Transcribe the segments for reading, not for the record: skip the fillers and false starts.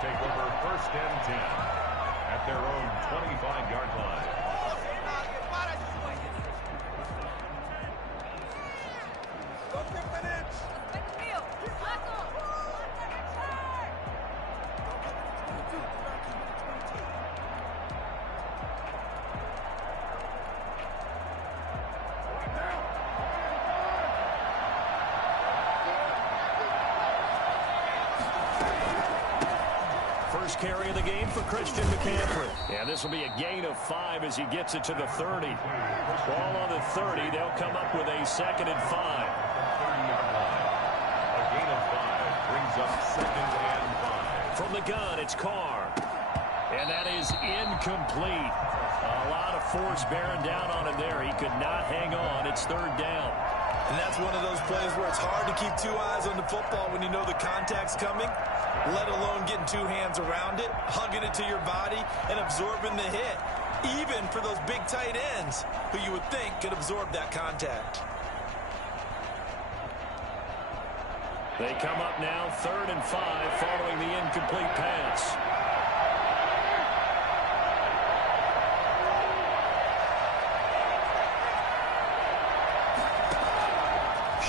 take over 1st and 10 at their own 25-yard line. First carry of the game for Christian McCaffrey. And this will be a gain of 5 as he gets it to the 30. Ball on the 30. They'll come up with a 2nd and 5. 30-yard line. A gain of 5 brings up 2nd and 5. From the gun, it's Carr. And that is incomplete. A lot of force bearing down on him there. He could not hang on. It's 3rd down. And that's one of those plays where it's hard to keep 2 eyes on the football when you know the contact's coming, let alone getting 2 hands around it, hugging it to your body, and absorbing the hit, even for those big tight ends who you would think could absorb that contact. They come up now 3rd and 5 following the incomplete pass.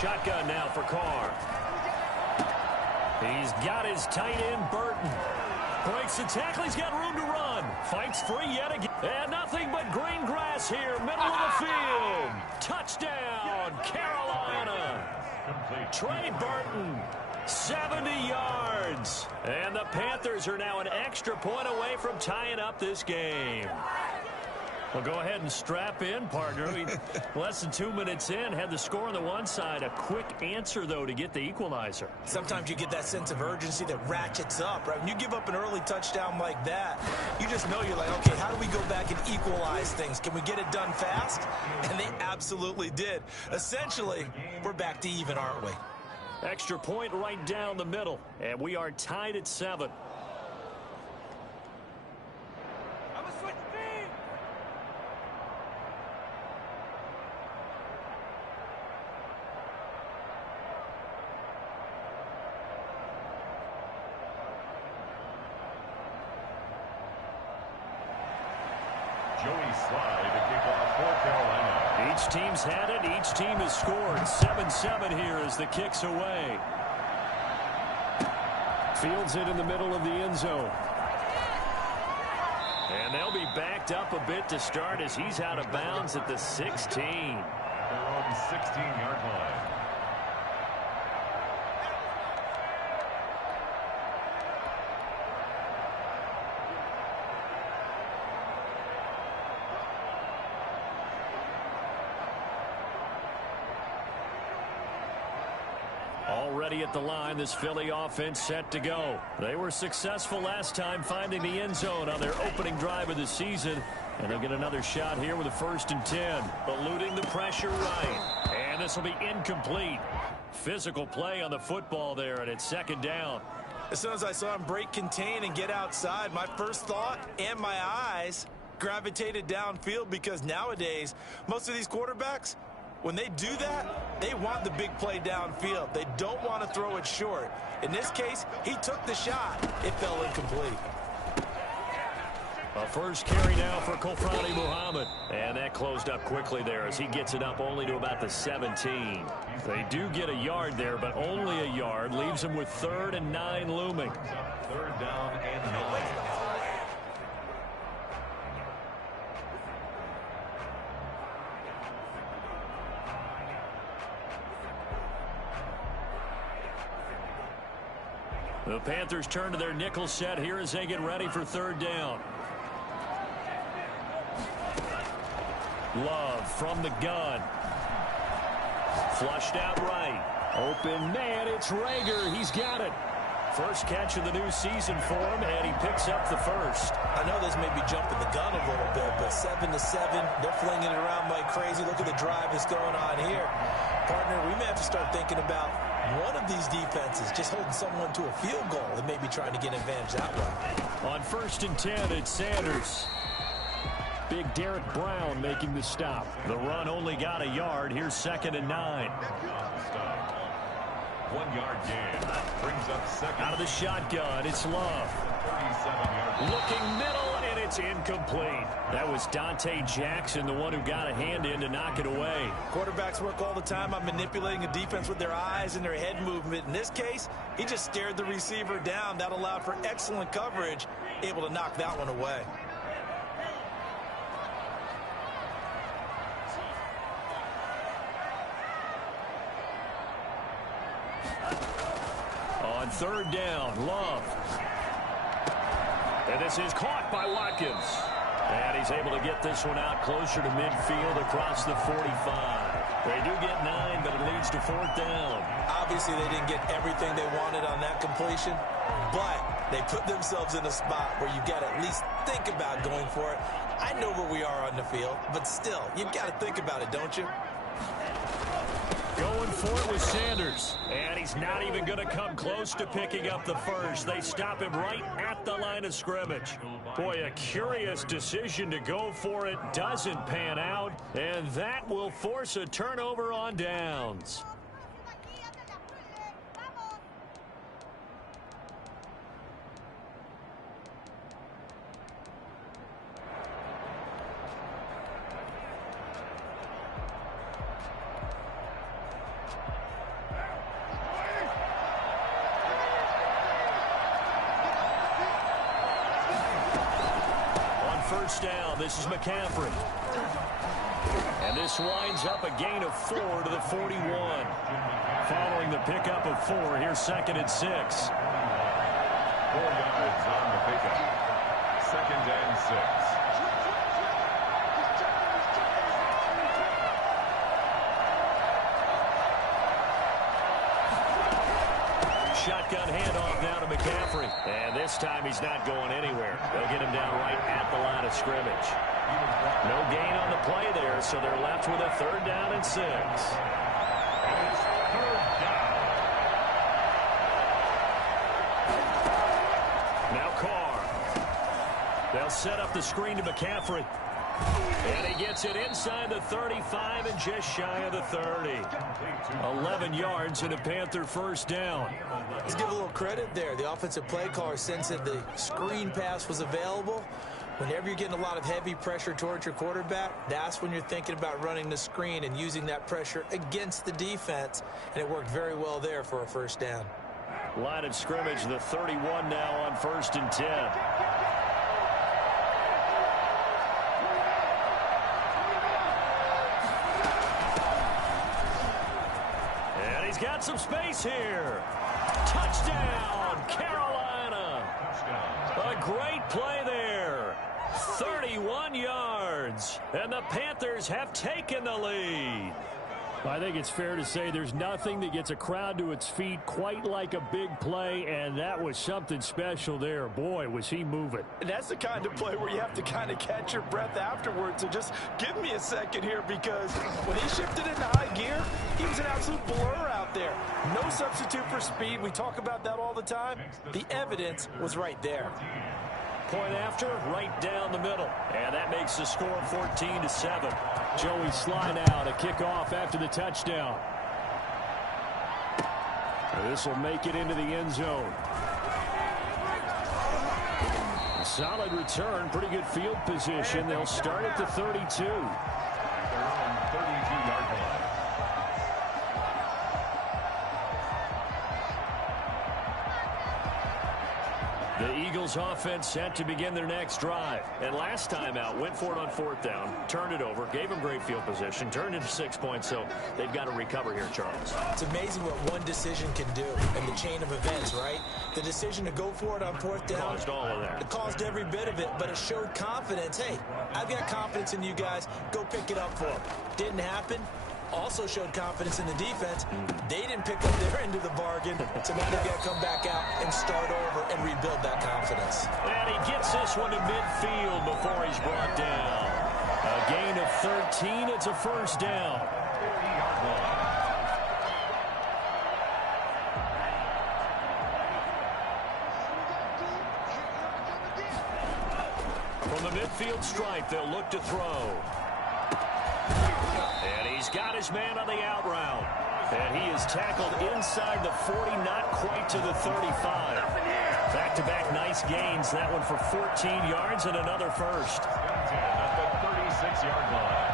Shotgun now for Carr. He's got his tight end, Burton. Breaks the tackle. He's got room to run. Fights free yet again. And nothing but green grass here, middle of the field. Touchdown, Carolina. Trey Burton, 70 yards. And the Panthers are now an extra point away from tying up this game. Well, go ahead and strap in, partner. Less than 2 minutes in, had the score on the one side. A quick answer, though, to get the equalizer. Sometimes you get that sense of urgency that ratchets up, right? When you give up an early touchdown like that, you just know you're like, okay, how do we go back and equalize things? Can we get it done fast? And they absolutely did. Essentially, we're back to even, aren't we? Extra point right down the middle, and we are tied at 7. Joey Slye to kick off for Carolina. Each team's had it. Each team has scored. 7-7 here as the kick's away. Fields it in the middle of the end zone. And they'll be backed up a bit to start as he's out of bounds at the 16. At their own 16-yard line. Already at the line, this Philly offense set to go. They were successful last time finding the end zone on their opening drive of the season. And they'll get another shot here with a 1st and 10. Eluding the pressure right. And this will be incomplete. Physical play on the football there, and it's 2nd down. As soon as I saw him break contain and get outside, my first thought and my eyes gravitated downfield, because nowadays, most of these quarterbacks, when they do that, they want the big play downfield. They don't want to throw it short. In this case, he took the shot. It fell incomplete. A first carry now for Kofrani Muhammad. And that closed up quickly there as he gets it up only to about the 17. They do get a yard there, but only a yard. Leaves them with 3rd and 9 looming. 3rd down and 9. The Panthers turn to their nickel set here as they get ready for 3rd down. Love from the gun. Flushed out right. Open man, it's Rager. He's got it. First catch of the new season for him, and he picks up the 1st. I know this may be jumping the gun a little bit, but 7-7, they're flinging it around like crazy. Look at the drive that's going on here. Partner, we may have to start thinking about one of these defenses just holding someone to a field goal and maybe trying to get an advantage that way. On 1st and 10, it's Sanders. Big Derek Brown making the stop. The run only got a yard. Here's 2nd and 9. 1-yard gain. Brings up second. Out of the shotgun, it's Love. 37-yard. Looking middle, and it's incomplete. That was Dante Jackson, the one who got a hand in to knock it away. Quarterbacks work all the time on manipulating a defense with their eyes and their head movement. In this case, he just stared the receiver down. That allowed for excellent coverage, able to knock that one away. On third down, Love. And this is caught by Watkins. And he's able to get this one out closer to midfield across the 45. They do get 9, but it leads to fourth down. Obviously, they didn't get everything they wanted on that completion, but they put themselves in a spot where you got to at least think about going for it. I know where we are on the field, but still, you got to think about it, don't you? Going for it with Sanders. And he's not even going to come close to picking up the first. They stop him right at the line of scrimmage. Boy, a curious decision to go for it. Doesn't pan out. And that will force a turnover on downs. First down, this is McCaffrey. And this winds up a gain of 4 to the 41. Following the pickup of 4, here's 2nd and 6. 4 yards on the pickup. 2nd and 6. Shotgun handoff now to McCaffrey. And this time he's not going anywhere. They'll get him down right at the line of scrimmage. No gain on the play there, so they're left with a 3rd down and 6. And it's 3rd down. Now Carr. They'll set up the screen to McCaffrey. And he gets it inside the 35 and just shy of the 30. 11 yards and a Panther first down. Let's give a little credit there. The offensive play caller sensed that the screen pass was available. Whenever you're getting a lot of heavy pressure towards your quarterback, that's when you're thinking about running the screen and using that pressure against the defense. And it worked very well there for a first down. Line of scrimmage, the 31 now on 1st and 10. Got some space here. Touchdown, Carolina. A great play there. 31 yards. And the Panthers have taken the lead. I think it's fair to say there's nothing that gets a crowd to its feet quite like a big play, and that was something special there. Boy, was he moving. And that's the kind of play where you have to kind of catch your breath afterwards. So just give me a second here, because when he shifted into high gear, he was an absolute blur out there. No substitute for speed. We talk about that all the time. The evidence was right there. Point after, right down the middle. And that makes the score 14-7. Joey Sly now to kick off after the touchdown. This will make it into the end zone. A solid return, pretty good field position. They'll start at the 32. 32-yard line. The Eagles offense set to begin their next drive. And last time out, went for it on 4th down, turned it over, gave them great field position, turned into 6 points, so they've got to recover here, Charles. It's amazing what one decision can do in the chain of events, right? The decision to go for it on 4th down. Caused all of that. It caused every bit of it, but it showed confidence. Hey, I've got confidence in you guys. Go pick it up for them. Didn't happen. Also showed confidence in the defense. They didn't pick up their end of the bargain, so now they've got to come back out and start over and rebuild that confidence. And he gets this one to midfield before he's brought down. A gain of 13. It's a first down. 50-yard line. From the midfield stripe, they'll look to throw. And he's got his man on the out route. And he is tackled inside the 40, not quite to the 35. Back-to-back nice gains. That one for 14 yards and another first. At the 36-yard line.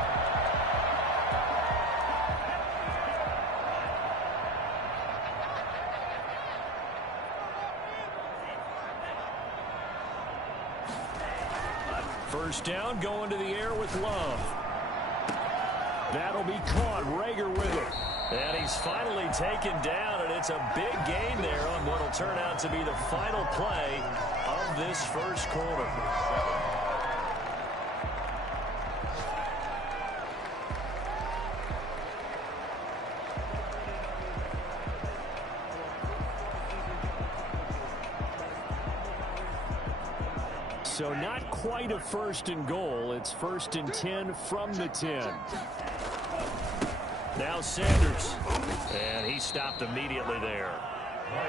First down, going to the air with Love. That'll be caught. Rager with it. And he's finally taken down, and it's a big gain there on what will turn out to be the final play of this first quarter. So not quite a first and goal. It's first and 10 from the 10. Now Sanders. And he stopped immediately there.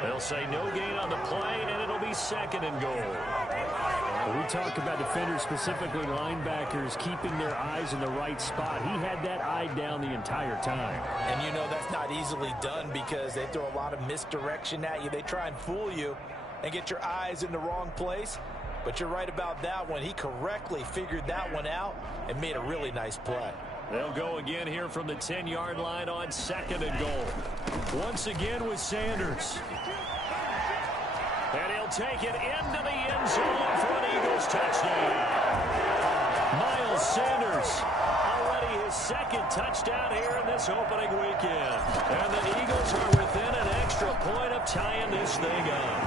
They'll say no gain on the play, and it'll be second and goal. When we talk about defenders, specifically linebackers, keeping their eyes in the right spot, he had that eye down the entire time. And you know that's not easily done because they throw a lot of misdirection at you. They try and fool you and get your eyes in the wrong place. But you're right about that one. He correctly figured that one out and made a really nice play. They'll go again here from the 10-yard line on second and goal. Once again with Sanders. And he'll take it into the end zone for an Eagles touchdown. Miles Sanders, already his second touchdown here in this opening weekend. And the Eagles are within an extra point of tying this thing up.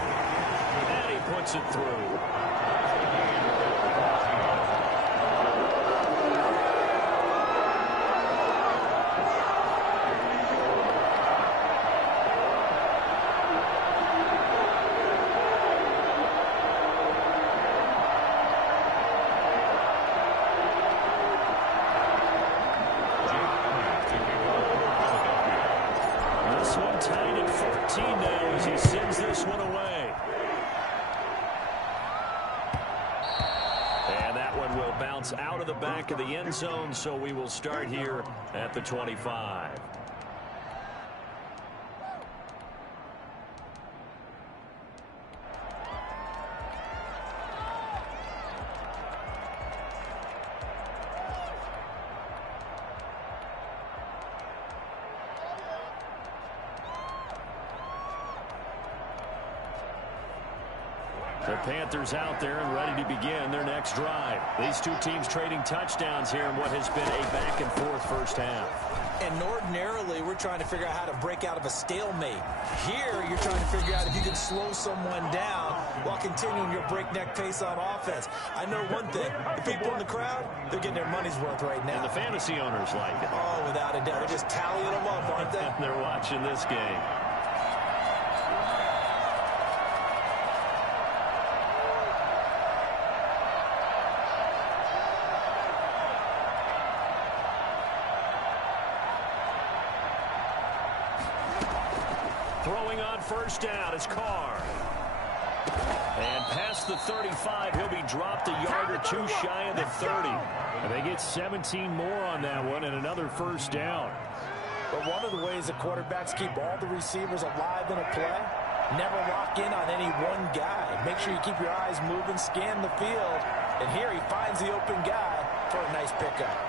And he puts it through. Tied at 14 now as he sends this one away. And that one will bounce out of the back of the end zone, so we will start here at the 25. The Panthers out there and ready to begin their next drive. These two teams trading touchdowns here in what has been a back-and-forth first half. And ordinarily, we're trying to figure out how to break out of a stalemate. Here, you're trying to figure out if you can slow someone down while continuing your breakneck pace on offense. I know one thing. The people in the crowd, they're getting their money's worth right now. And the fantasy owners like it. Oh, without a doubt. They're just tallying them up, aren't they? They're watching this game. Throwing on first down is Carr. And past the 35, he'll be dropped a yard or two shy of the 30. And they get 17 more on that one and another first down. But one of the ways the quarterbacks keep all the receivers alive in a play, never lock in on any one guy. Make sure you keep your eyes moving, scan the field. And here he finds the open guy for a nice pickup.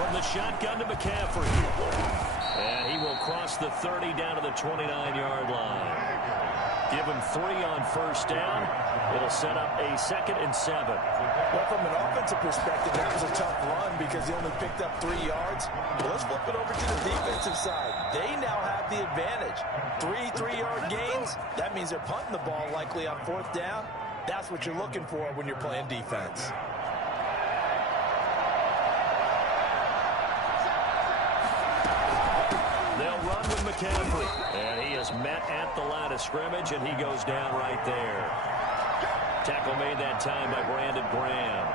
From the shotgun to McCaffrey. And he will cross the 30 down to the 29-yard line. Give him 3 on first down. It'll set up a 2nd and 7. Well, from an offensive perspective, that was a tough run because he only picked up 3 yards. Well, let's flip it over to the defensive side. They now have the advantage. 3 3-yard gains. That means they're punting the ball likely on 4th down. That's what you're looking for when you're playing defense. They'll run with McCaffrey. And he is met at the line of scrimmage, and he goes down right there. Tackle made that time by Brandon Graham.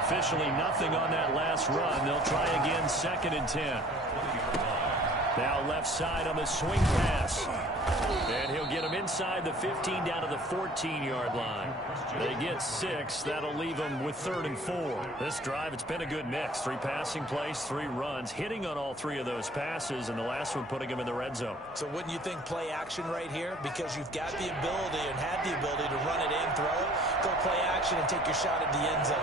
Officially nothing on that last run. They'll try again 2nd and 10. Now left side on the swing pass. And he'll get him inside the 15 down to the 14-yard line. They get 6. That'll leave them with 3rd and 4. This drive, it's been a good mix. 3 passing plays, 3 runs, hitting on all 3 of those passes, and the last one putting him in the red zone. So wouldn't you think play action right here? Because you've got the ability and had the ability to run it in, throw it, go play action and take your shot at the end zone.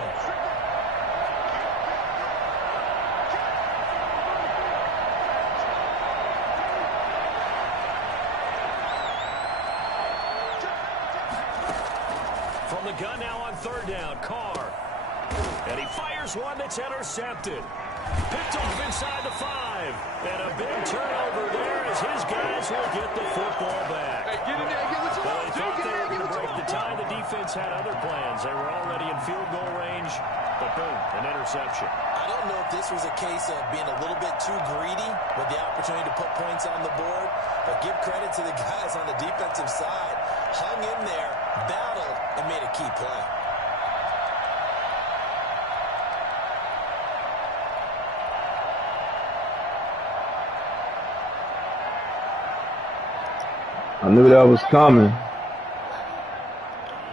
From the gun now on 3rd down, Carr. And he fires one that's intercepted. Picked off inside the 5. And a big turnover there as his guys will get the football back. Hey, get in there, get what you Well, want. they thought they were going to break the tie. The defense had other plans. They were already in field goal range. But boom, an interception. I don't know if this was a case of being a little bit too greedy with the opportunity to put points on the board. But give credit to the guys on the defensive side. Hung in there, battled, and made a key play. I knew that was coming.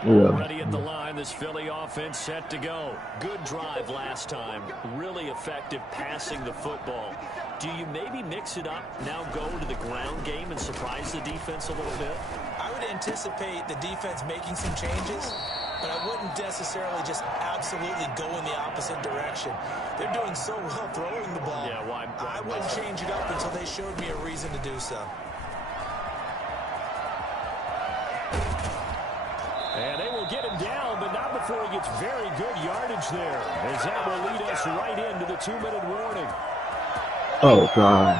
Yeah. Already at the line, this Philly offense set to go. Good drive last time. Really effective passing the football. Do you maybe mix it up, now go to the ground game and surprise the defense a little bit? I would anticipate the defense making some changes, but I wouldn't necessarily just absolutely go in the opposite direction. They're doing so well throwing the ball. Yeah, why I wouldn't change it up until they showed me a reason to do so. And they will get him down, but not before he gets very good yardage there, as that will lead us right into the 2-minute warning. Oh, God.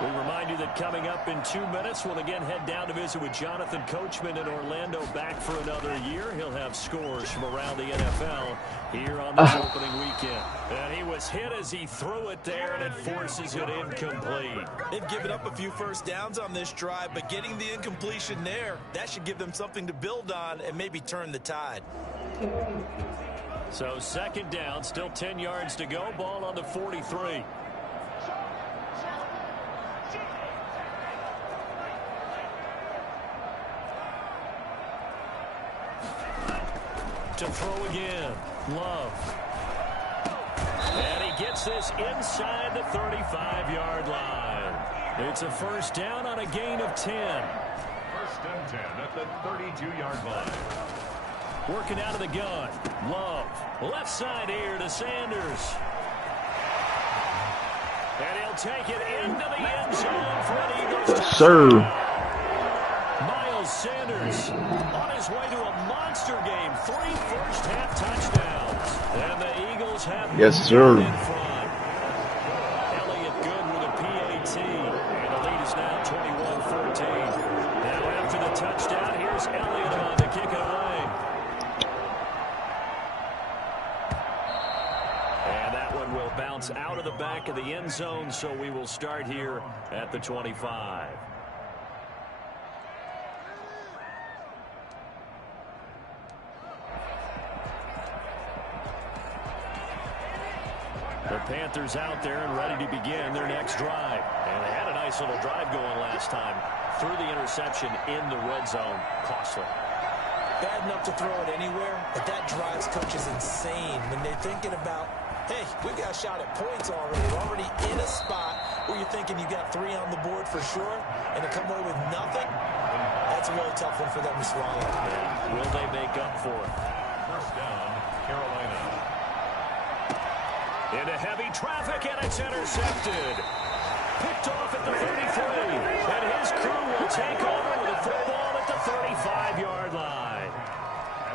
We remind you that coming up in 2 minutes, we'll again head down to visit with Jonathan Coachman in Orlando, back for another year. He'll have scores from around the NFL here on this opening weekend. And he was hit as he threw it there, and it forces it incomplete. They've given up a few first downs on this drive, but getting the incompletion there, that should give them something to build on and maybe turn the tide. So 2nd down, still 10 yards to go. Ball on the 43. To throw again, Love. And he gets this inside the 35-yard line. It's a 1st down on a gain of 10. 1st and 10 at the 32-yard line. Working out of the gun, Love. Left side here to Sanders. And he'll take it into the end zone for an Eagles touchdown. Sir. Miles Sanders on his way to a monster game. 3 first-half touchdowns. And the Eagles have Yes, sir. in front. Elliott good with a PAT. And the lead is now 21-14. Now after the touchdown, here's Elliott on to kick it away. And that one will bounce out of the back of the end zone, so we will start here at the 25. The Panthers out there and ready to begin their next drive. And they had a nice little drive going last time. Threw the interception in the red zone. Costly. Bad enough to throw it anywhere, but that drives coaches insane when they're thinking about, hey, we got a shot at points already. We're already in a spot where you're thinking you got 3 on the board for sure, and to come away with nothing, that's a really tough one for them to swallow. And will they make up for it? 1st down, Carolina. Into heavy traffic, and it's intercepted. Picked off at the 33. And his crew will take over with the football at the 35-yard line.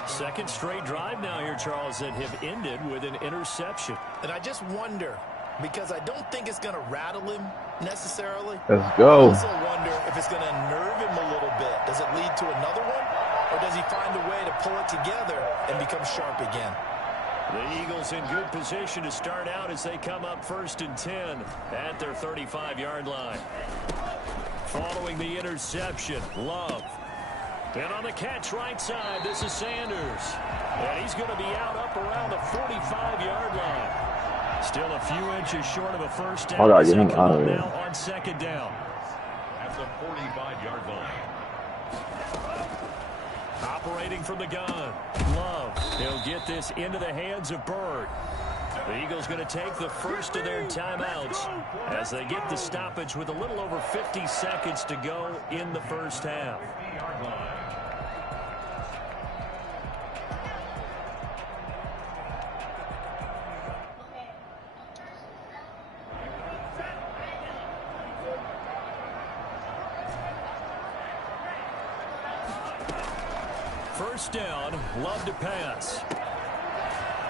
2nd straight drive now here, Charles, that have ended with an interception. And I just wonder, because I don't think it's going to rattle him necessarily. Let's go. I also wonder if it's going to unnerve him a little bit. Does it lead to another one? Or does he find a way to pull it together and become sharp again? The Eagles in good position to start out as they come up 1st and 10 at their 35-yard line. Following the interception, Love. And on the catch right side, this is Sanders. And he's going to be out up around the 45-yard line. Still a few inches short of a first down. I gotta get him out of there. Now on second down. At the 45-yard line. Operating from the gun. Love. He'll get this into the hands of Byrd. The Eagles going to take the first of their timeouts as they get the stoppage with a little over 50 seconds to go in the first half. First down, Love to pass.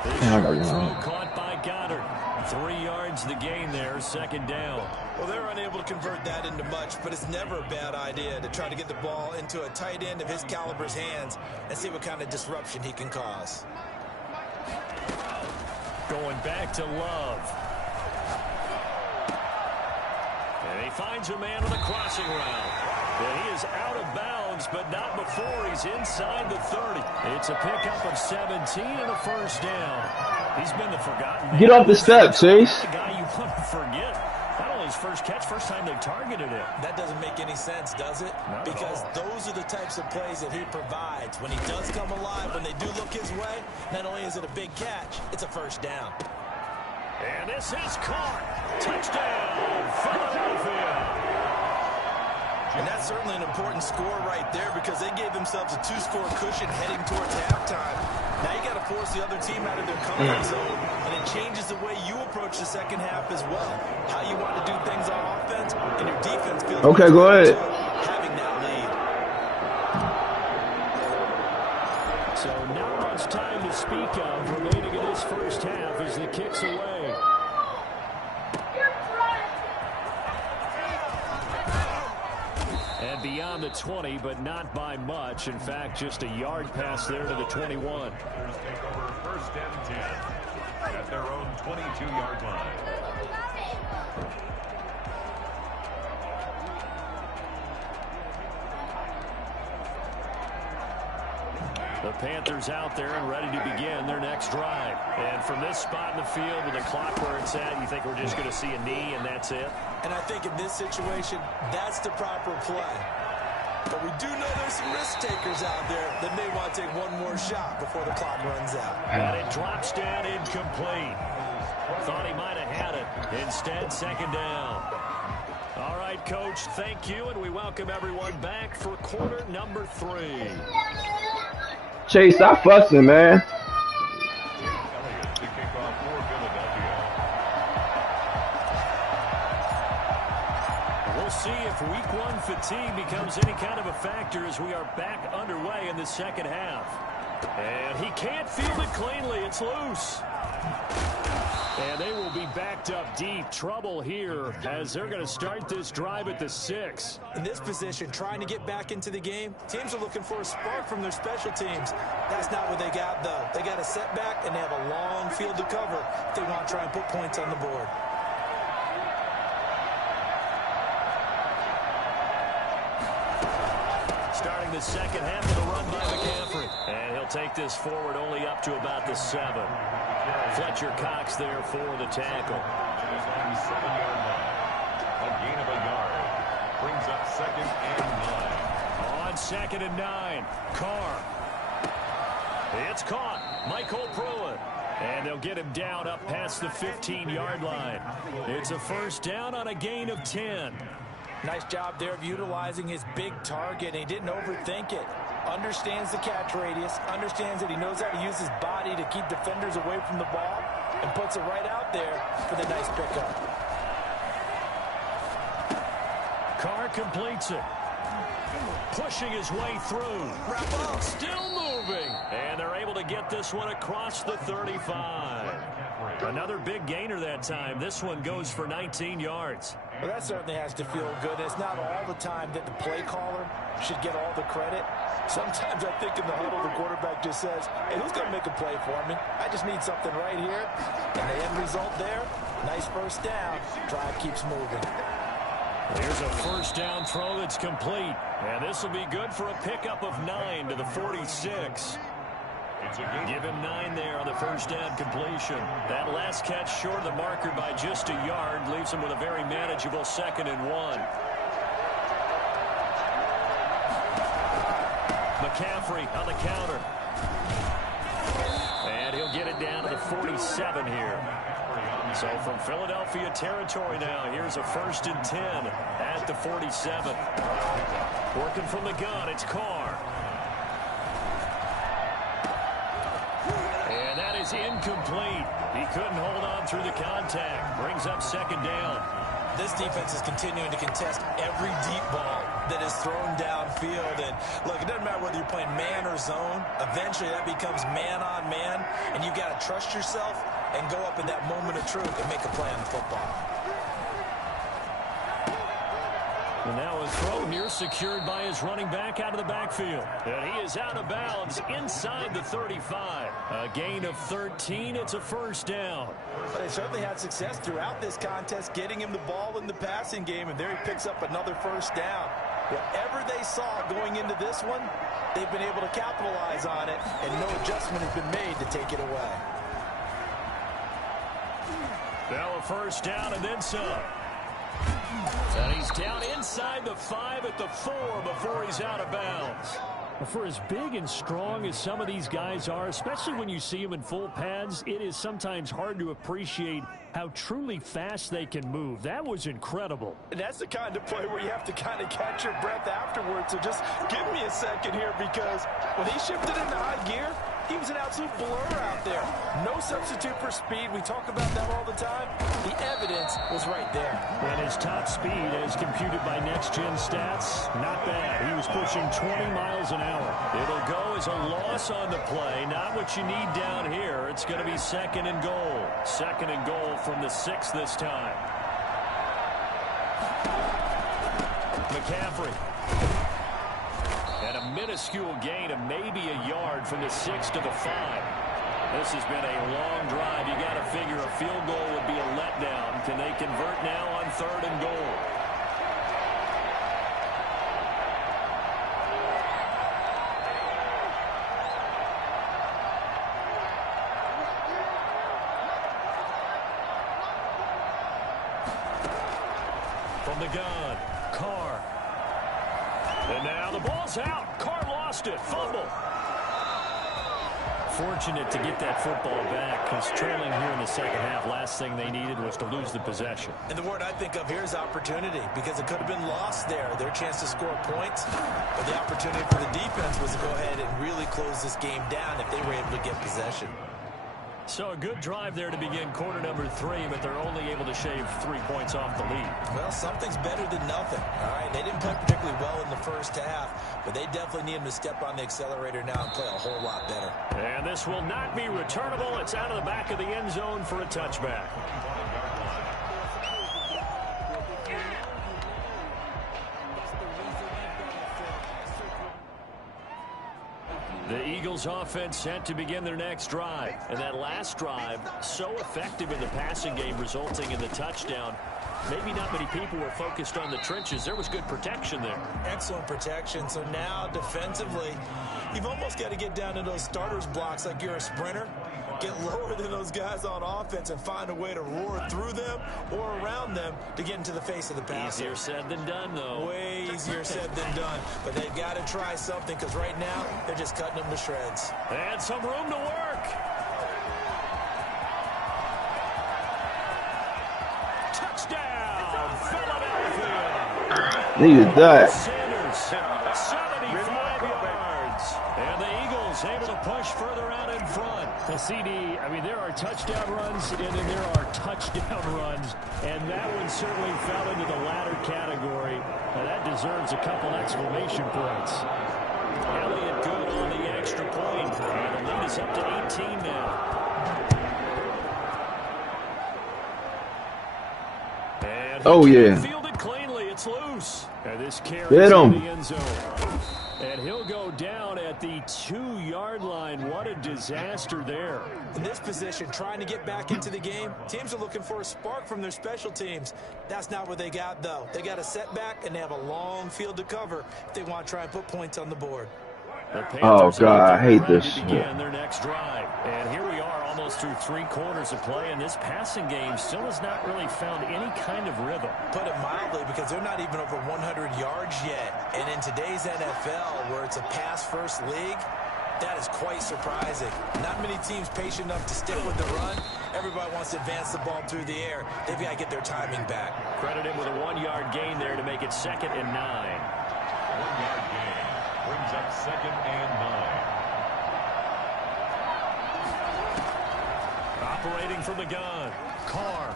Throw caught by Goddard. 3 yards the gain there, second down. Well, they're unable to convert that into much, but it's never a bad idea to try to get the ball into a tight end of his caliber's hands and see what kind of disruption he can cause. Going back to Love. And he finds a man on a crossing route. And he is out of bounds, but not before he's inside the 30. It's a pickup of 17 and a first down. He's been the forgotten man. Get off the step, Chase. The guy you want to forget. Not only his first catch, first time they targeted him. That doesn't make any sense, does it? Because those are the types of plays that he provides. When he does come alive, when they do look his way, not only is it a big catch, it's a first down. And this is caught. Touchdown, Philadelphia. And that's certainly an important score right there because they gave themselves a 2-score cushion heading towards halftime. Now you got to force the other team out of their comfort zone, and it changes the way you approach the second half as well. How you want to do things on offense, and your defense feels okay, go ahead. Having that lead. So not much time to speak of remaining in this first half as the kick's away. And beyond the 20, but not by much. In fact, just a yard pass there to the 21. Take over first and 10 at their own 22-yard line. The Panthers out there and ready to begin their next drive. And from this spot in the field with the clock where it's at, you think we're just going to see a knee and that's it? And I think in this situation, that's the proper play. But we do know there's some risk takers out there that may want to take one more shot before the clock runs out. And it drops down incomplete. Thought he might have had it. Instead, second down. All right, Coach, thank you, and we welcome everyone back for quarter number 3. Chase, stop fussing, man. Elliott to kick off for Philadelphia. We'll see if week 1 fatigue becomes any kind of a factor as we are back underway in the second half. And he can't field it cleanly. It's loose. And they will be backed up deep. Trouble here as they're going to start this drive at the 6. In this position, trying to get back into the game, teams are looking for a spark from their special teams. That's not what they got, though. They got a setback, and they have a long field to cover if they want to try and put points on the board. Starting the second half of the run by McCaffrey. And he'll take this forward only up to about the 7. Fletcher Cox there for the tackle. Is on the 7-yard line. A gain of a yard. Brings up second and 9. On second and 9. Carr. It's caught. Michael Pruitt. And they'll get him down up past the 15-yard line. It's a first down on a gain of 10. Nice job there of utilizing his big target, and he didn't overthink it. Understands the catch radius, understands that he knows how to use his body to keep defenders away from the ball, and puts it right out there for the nice pickup. Carr completes it. Pushing his way through. Still moving. And they're able to get this one across the 35. Another big gainer that time. This one goes for 19 yards. Well, that certainly has to feel good. It's not all the time that the play caller should get all the credit. Sometimes I think in the huddle, the quarterback just says, hey, who's going to make a play for me? I just need something right here. And the end result there, nice first down. Drive keeps moving. Here's a first down throw that's complete. And this will be good for a pickup of 9 to the 46. It's a game. Give him 9 there on the first down completion. That last catch short of the marker by just a yard leaves him with a very manageable 2nd and 1. McCaffrey on the counter. And he'll get it down to the 47 here. So from Philadelphia territory now, here's a 1st and 10 at the 47. Working from the gun, it's Carr. And that is incomplete. He couldn't hold on through the contact. Brings up 2nd down. This defense is continuing to contest every deep ball that is thrown downfield. And look, it doesn't matter whether you're playing man or zone. Eventually that becomes man on man, and you've got to trust yourself and go up in that moment of truth and make a play on the football. And now a throw here secured by his running back out of the backfield. And he is out of bounds inside the 35. A gain of 13. It's a 1st down. But they certainly had success throughout this contest, getting him the ball in the passing game, and there he picks up another 1st down. Whatever they saw going into this one, they've been able to capitalize on it, and no adjustment has been made to take it away. Now a 1st down and then some. And he's down inside the 5 at the 4 before he's out of bounds. For as big and strong as some of these guys are, especially when you see them in full pads, it is sometimes hard to appreciate how truly fast they can move. That was incredible. And that's the kind of play where you have to kind of catch your breath afterwards. So just give me a second here, because when he shifted into high gear, he was an absolute blur out there. No substitute for speed. We talk about that all the time. The evidence was right there. And his top speed, as computed by Next Gen Stats, not bad. He was pushing 20 miles an hour. It'll go as a loss on the play. Not what you need down here. It's going to be 2nd and goal. 2nd and goal from the 6 this time. McCaffrey. And a minuscule gain of maybe a yard from the 6 to the 5. This has been a long drive. You got to figure a field goal would be a letdown. Can they convert now on 3rd and goal? From the gun, Carr. And now the ball's out. Carr lost it. Fumble. Fortunate to get that football back, because trailing here in the 2nd half, last thing they needed was to lose the possession. And the word I think of here is opportunity, because it could have been lost there, their chance to score points. But the opportunity for the defense was to go ahead and really close this game down if they were able to get possession. So a good drive there to begin quarter number 3, but they're only able to shave 3 points off the lead. Well, something's better than nothing. All right, they didn't play particularly well in the 1st half, but they definitely need them to step on the accelerator now and play a whole lot better. And this will not be returnable. It's out of the back of the end zone for a touchback. The Eagles offense set to begin their next drive. And that last drive, so effective in the passing game, resulting in the touchdown. Maybe not many people were focused on the trenches. There was good protection there. Excellent protection. So now defensively, you've almost got to get down to those starters blocks like you're a sprinter. Get lower than those guys on offense and find a way to roar through them or around them to get into the face of the passer. Easier said than done, though. Way easier said than done. But they've got to try something, because right now they're just cutting them to shreds. And some room to work. Touchdown, Philadelphia. Needed that. Sanders, 75 yards. And the Eagles able to push further out in front. Well, CD, I mean, there are touchdown runs, and then there are touchdown runs, and that one certainly fell into the latter category. Now, that deserves a couple exclamation points. Elliott good on the extra point. And the lead is up to 18 now. And Oh, yeah. Fielded cleanly. It's loose. And this carries Hit him. in the end zone. And he'll go down at the 2-yard line. What a disaster there. In this position, trying to get back into the game, teams are looking for a spark from their special teams. That's not what they got, though. They got a setback, and they have a long field to cover if they want to try and put points on the board. Oh, God, I hate this shit. Their next drive. And here we are almost through 3 quarters of play, and this passing game still has not really found any kind of rhythm. Put it mildly, because they're not even over 100 yards yet. And in today's NFL, where it's a pass-first league, that is quite surprising. Not many teams patient enough to stick with the run. Everybody wants to advance the ball through the air. They've got to get their timing back. Credit him with a 1-yard gain there to make it 2nd and 9. 1-yard gain brings up 2nd and 9. Operating from the gun. Carr.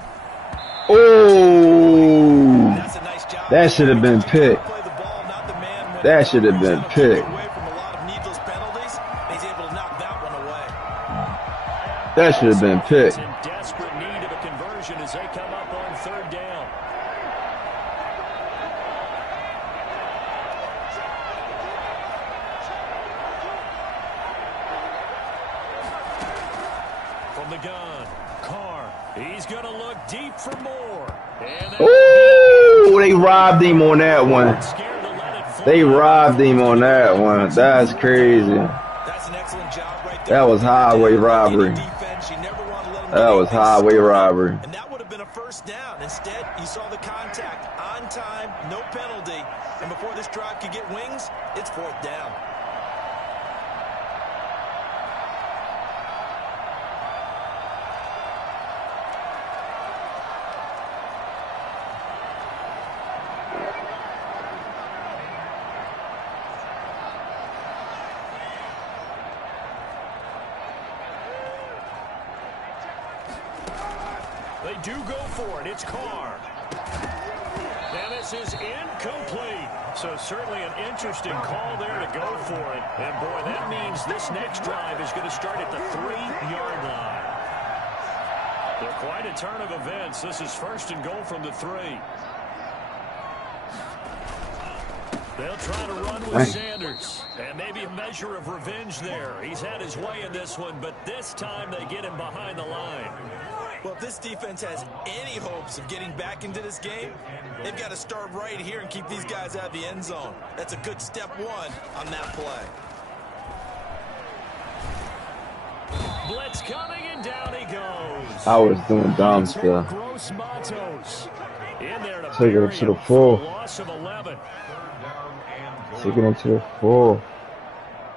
Oh, That's a nice job. that should have been picked. Play the ball, not the man when That should have been picked. away from a lot of needless penalties. He's able to knock that one away. That should have been picked. In desperate need of a conversion as they come up on 3rd down. From the gun, Carr. He's going to look deep for more. And Ooh, they robbed him on that one. scared to let it fly. They robbed him on that one. That's crazy. That's an excellent job right there. That was highway robbery. Defense, you never want to let them That was highway robbery. And that would have been a 1st down. Instead, you saw the contact on time, no penalty. And before this drive could get wings, it's 4th down. They do go for it. It's Carr. And this is incomplete. So certainly an interesting call there to go for it. And boy, that means this next drive is going to start at the 3-yard line. They're quite a turn of events. This is 1st and goal from the 3. They'll try to run with Sanders. And maybe a measure of revenge there. He's had his way in this one, but this time they get him behind the line. Well, if this defense has any hopes of getting back into this game, they've got to start right here and keep these guys out of the end zone. That's a good step 1 on that play. Blitz coming, and down he goes. I was doing dumb stuff. Gross Matos in there to Take it bury to the him for full. a loss of 11. Take it into the 4.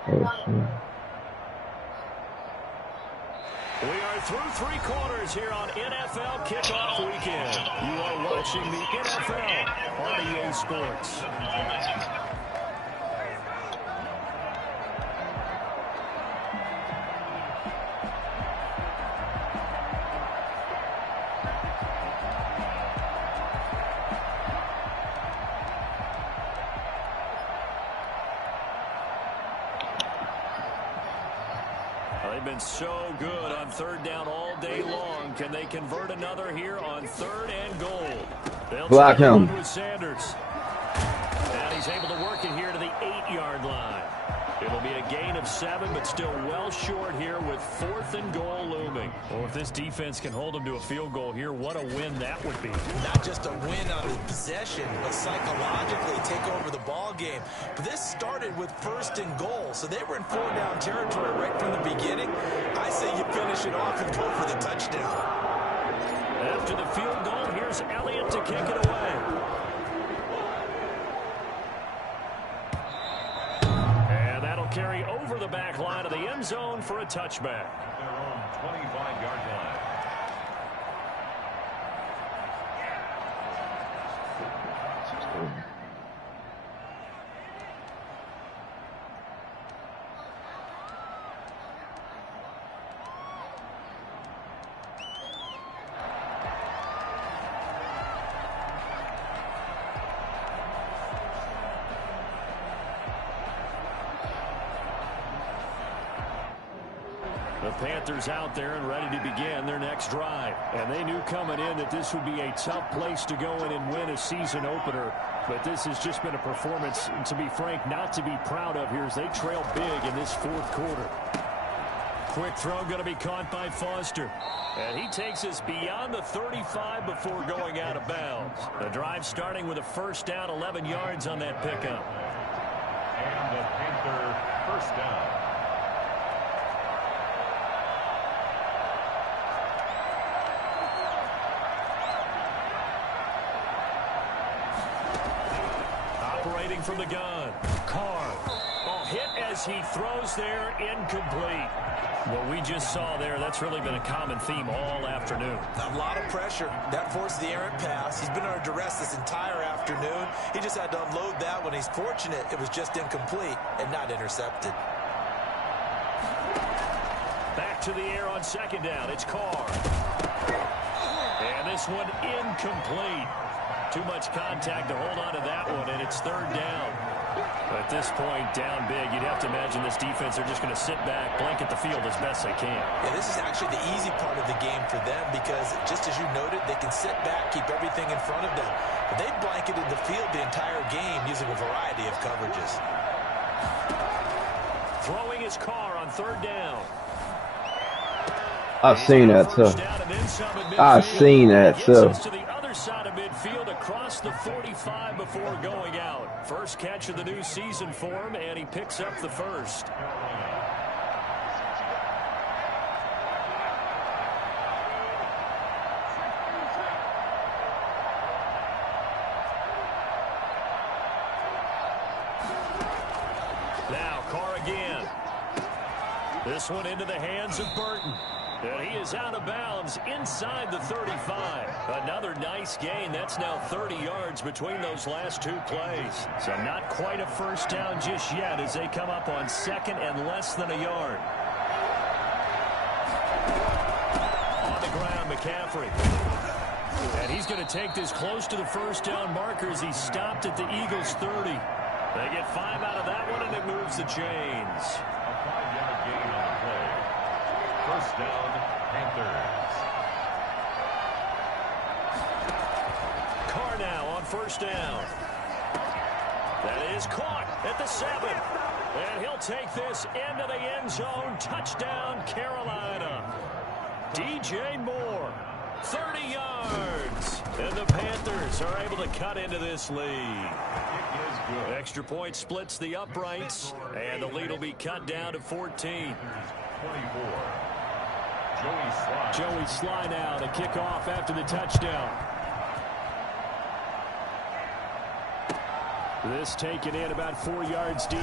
Oh, shit. We are through 3 quarters here on NFL Kickoff Weekend. You are watching the NFL on EA Sports. They've been so good on 3rd down all day long. Can they convert another here on 3rd and goal? They'll Block try to him. run with Sanders. And he's able to work it here to the 8-yard line. It'll be a gain of 7, but still well short here with 4th and goal looming. Well, if this defense can hold them to a field goal here, what a win that would be. Not just a win on the possession, but psychologically take over the ball game. But this started with 1st and goal, so they were in 4-down territory right from the beginning. I say you finish it off and go for the touchdown. After the field goal, here's Elliott to kick it away. And that'll carry over the back line of the end zone for a touchback. Their own 25-yard line. The Panthers out there and ready to begin their next drive. And they knew coming in that this would be a tough place to go in and win a season opener. But this has just been a performance, to be frank, not to be proud of here as they trail big in this 4th quarter. Quick throw going to be caught by Foster. And he takes us beyond the 35 before going out of bounds. The drive starting with a 1st down, 11 yards on that pickup. And the Panther 1st initiating from the gun. Carr. Oh, hit as he throws there, incomplete. What we just saw there, that's really been a common theme all afternoon. A lot of pressure. That forced the errant pass. He's been under duress this entire afternoon. He just had to unload that one. He's fortunate it was just incomplete and not intercepted. Back to the air on second down. It's Carr. And this one incomplete. Too much contact to hold on to that one, and it's third down. At this point, down big, you'd have to imagine this defense are just going to sit back, blanket the field as best they can. Yeah, this is actually the easy part of the game for them because, just as you noted, they can sit back, keep everything in front of them. But they've blanketed the field the entire game using a variety of coverages. Throwing his Carr on third down. I've seen that too. I've seen that too. To the other side of midfield across the 45 before going out. First catch of the new season for him, and he picks up the first. Now Carr again. This one into the hands of Burton. And he is out of bounds inside the 35. Another nice gain. That's now 30 yards between those last two plays. So not quite a first down just yet as they come up on second and less than a yard. On the ground, McCaffrey. And he's going to take this close to the first down marker as he stopped at the Eagles' 30. They get 5 out of that one, and it moves the chains. A 5-yard gain on the play. First down, Panthers. Carr now on first down. That is caught at the 7. And he'll take this into the end zone. Touchdown, Carolina. DJ Moore, 30 yards. And the Panthers are able to cut into this lead. Extra point splits the uprights, and the lead will be cut down to 14. 24. Joey Sly now to kick off after the touchdown. This taken in about 4 yards deep.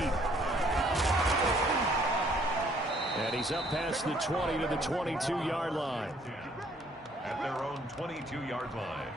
And he's up past the 20 to the 22-yard line. At their own 22-yard line.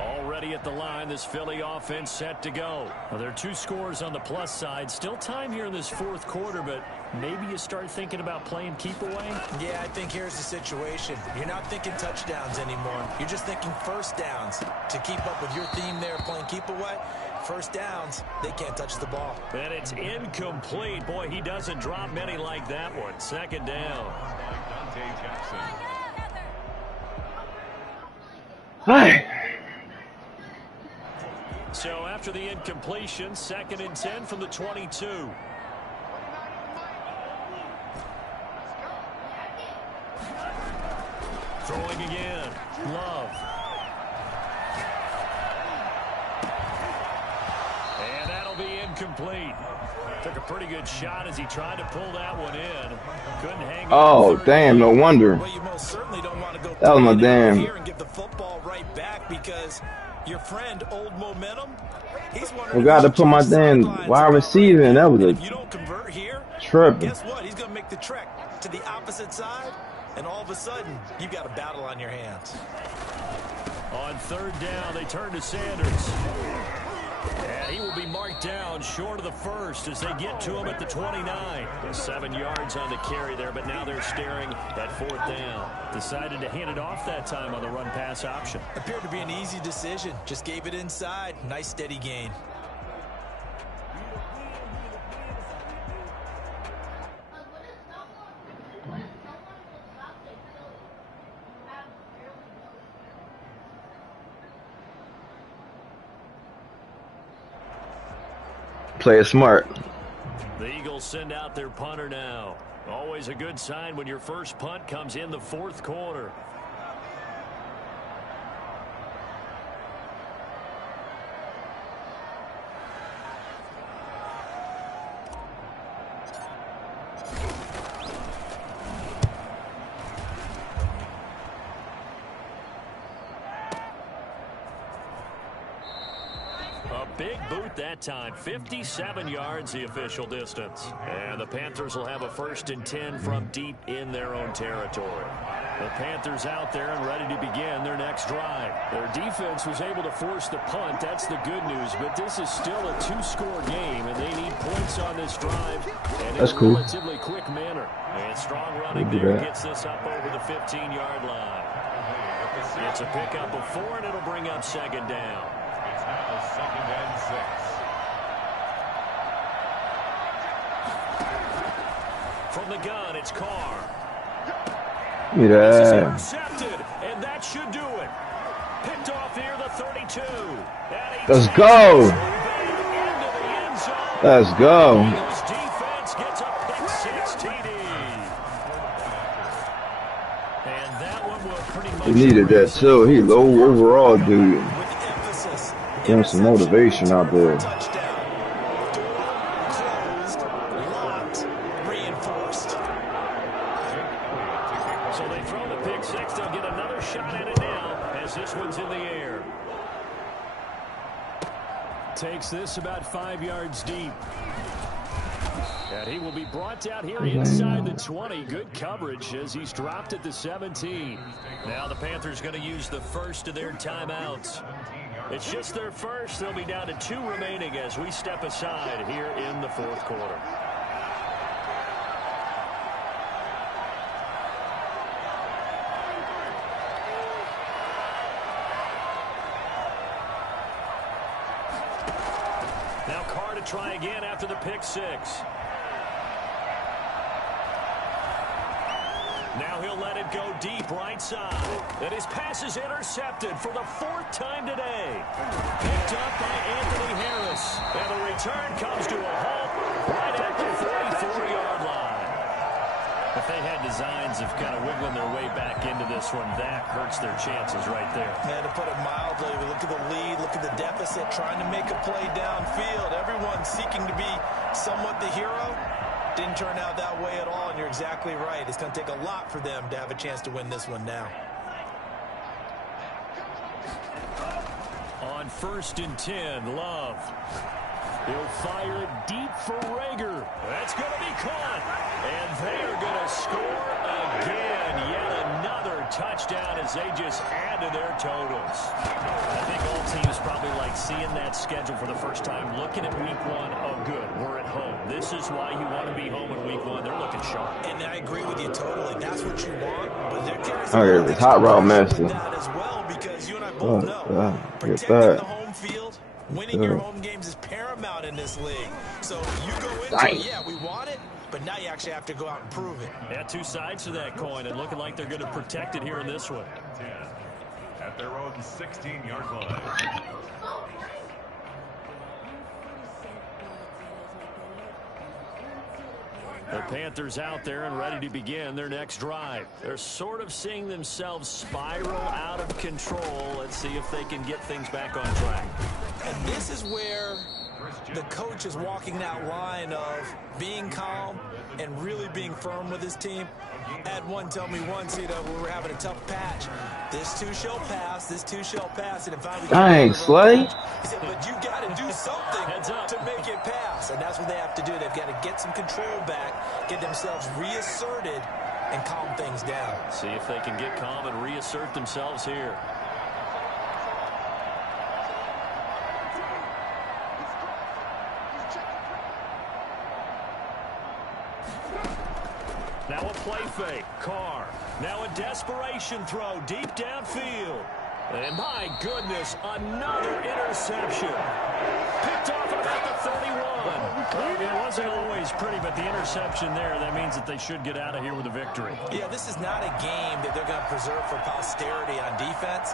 Already at the line, this Philly offense set to go. Well, there are 2 scores on the plus side. Still time here in this fourth quarter, but maybe you start thinking about playing keep away? Yeah, I think here's the situation. You're not thinking touchdowns anymore. You're just thinking first downs. To keep up with your theme there, playing keep away, first downs, they can't touch the ball. And it's incomplete. Boy, he doesn't drop many like that one. Second down. Dante Jackson. Hi. So after the incompletion, 2nd and 10 from the 22. Throwing again. Love. And that'll be incomplete. Took a pretty good shot as he tried to pull that one in. Couldn't hang on. Oh, damn, no wonder. Well, you most certainly don't want to go That was my damn. here and give the football right back because your friend, Old Momentum, he's wondering. Forgot to put my damn wide receiver in. That was a if you don't convert here, trip. guess what? He's going to make the trek to the opposite side, and all of a sudden, you've got a battle on your hands. On third down, they turn to Sanders. And he will be marked down short of the first as they get to him at the 29. 7 yards on the carry there, but now they're staring at fourth down. Decided to hand it off that time on the run-pass option. Appeared to be an easy decision. Just gave it inside. Nice steady gain. Play it smart. The Eagles send out their punter now. Always a good sign when your first punt comes in the fourth quarter. big boot that time. 57 yards the official distance. And the Panthers will have a 1st and 10 from deep in their own territory. The Panthers out there and ready to begin their next drive. Their defense was able to force the punt. That's the good news. But this is still a 2-score game, and they need points on this drive. And in a relatively quick manner. And strong running there gets this up over the 15-yard line. It's a pickup of 4, and it'll bring up 2nd down. It's now 2nd and 6. From the gun, it's Carr. This is intercepted, and that should do it. Picked off here, the 32. Let's go. Let's go. Eagles defense gets a pick 6 TD. And that one will pretty much... He needed that too. He low overall, dude. Getting some motivation out there. Takes this about 5 yards deep. And he will be brought down here inside the 20. Good coverage as he's dropped at the 17. Now the Panthers going to use the first of their timeouts. It's just their first. They'll be down to 2 remaining as we step aside here in the 4th quarter. Now Carr to try again after the pick 6. Now he'll let it go deep right side. And his pass is intercepted for the 4th time today. Picked up by Anthony Harris. And the return comes to a halt right at the 44-yard line. If they had designs of kind of wiggling their way back into this one, that hurts their chances right there. Yeah, to put it mildly, we look at the lead, look at the deficit, trying to make a play downfield. Everyone seeking to be somewhat the hero. Didn't turn out that way at all, and you're exactly right. It's going to take a lot for them to have a chance to win this one now. On 1st and 10, Love. He'll fire it deep for Rager. That's going to be caught. And they are going to score again. Yet another touchdown as they just add to their totals. I think all teams probably like seeing that schedule for the first time, looking at week 1. Oh, good, we're at home. This is why you want to be home in week 1. They're looking sharp. And I agree with you totally. That's what you want. But there carries okay, it's hot route master. That as well, because you and I both know protecting the home field, winning your home games is paramount in this league. So you go into it, yeah, we want it, but now you actually have to go out and prove it. Yeah, 2 sides to that coin, and looking like they're going to protect it here in this one. At their own 16-yard line. The Panthers out there and ready to begin their next drive. They're sort of seeing themselves spiral out of control. Let's see if they can get things back on track. And this is where the coach is walking that line of being calm and really being firm with his team. I had one tell me once, we were having a tough patch. This too shall pass. This too shall pass. And if I dang, Slay. He said, but you got to do something to make it pass. And that's what they have to do. They've got to get some control back, get themselves reasserted, and calm things down. See if they can get calm and reassert themselves here. Now a play fake. Carr. Now a desperation throw deep downfield. And my goodness, another interception. Picked off at about the 31. It wasn't always pretty, but the interception there, that means that they should get out of here with a victory. Yeah, this is not a game that they're going to preserve for posterity on defense,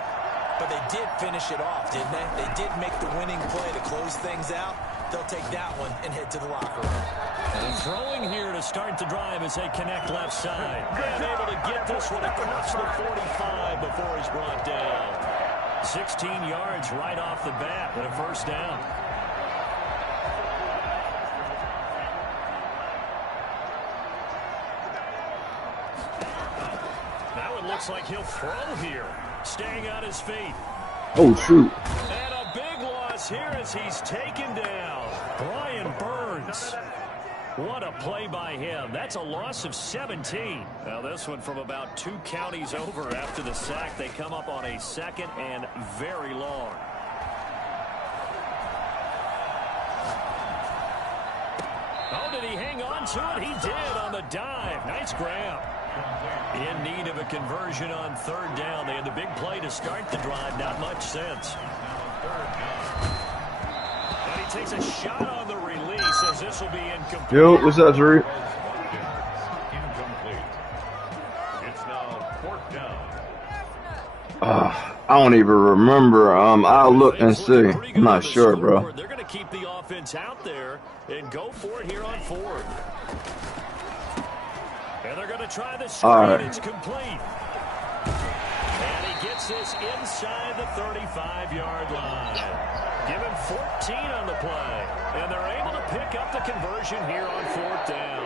but they did finish it off, didn't they? They did make the winning play to close things out. They'll take that one and head to the locker room. And throwing here to start the drive as they connect left side. And able to get this one across the 45 before he's brought down. 16 yards right off the bat and a first down. Now it looks like he'll throw here. Staying on his feet. Oh, shoot. And a big one us here as he's taken down. Brian Burns. What a play by him. That's a loss of 17. Now this one from about 2 counties over after the sack. They come up on a 2nd and very long. Oh, did he hang on to it? He did on the dive. Nice grab. In need of a conversion on 3rd down. They had the big play to start the drive. Not much sense. And he takes a shot on the release as this will be incomplete. Yo, what's up, Drew? Incomplete. It's now 4th down. I don't even remember. I'll look and see. I'm not sure, bro. They're going to keep the offense out there and go for it here on 4th. And they're going to try the screen. All right. It's complete. And he gets this inside the 35-yard line. Give him 14 on the play. And they're able to pick up the conversion here on 4th down.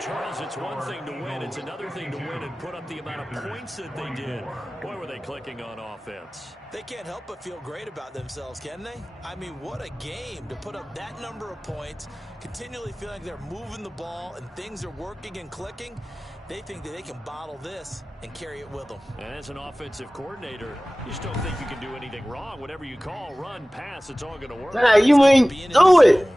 Charles, it's one thing to win. It's another thing to win and put up the amount of points that they did. Boy, were they clicking on offense. They can't help but feel great about themselves, can they? I mean, what a game to put up that number of points, continually feeling like they're moving the ball and things are working and clicking. They think that they can bottle this and carry it with them. And as an offensive coordinator, you just don't think you can do anything wrong. Whatever you call, run, pass, it's all going to work. Hey, you ain't do it.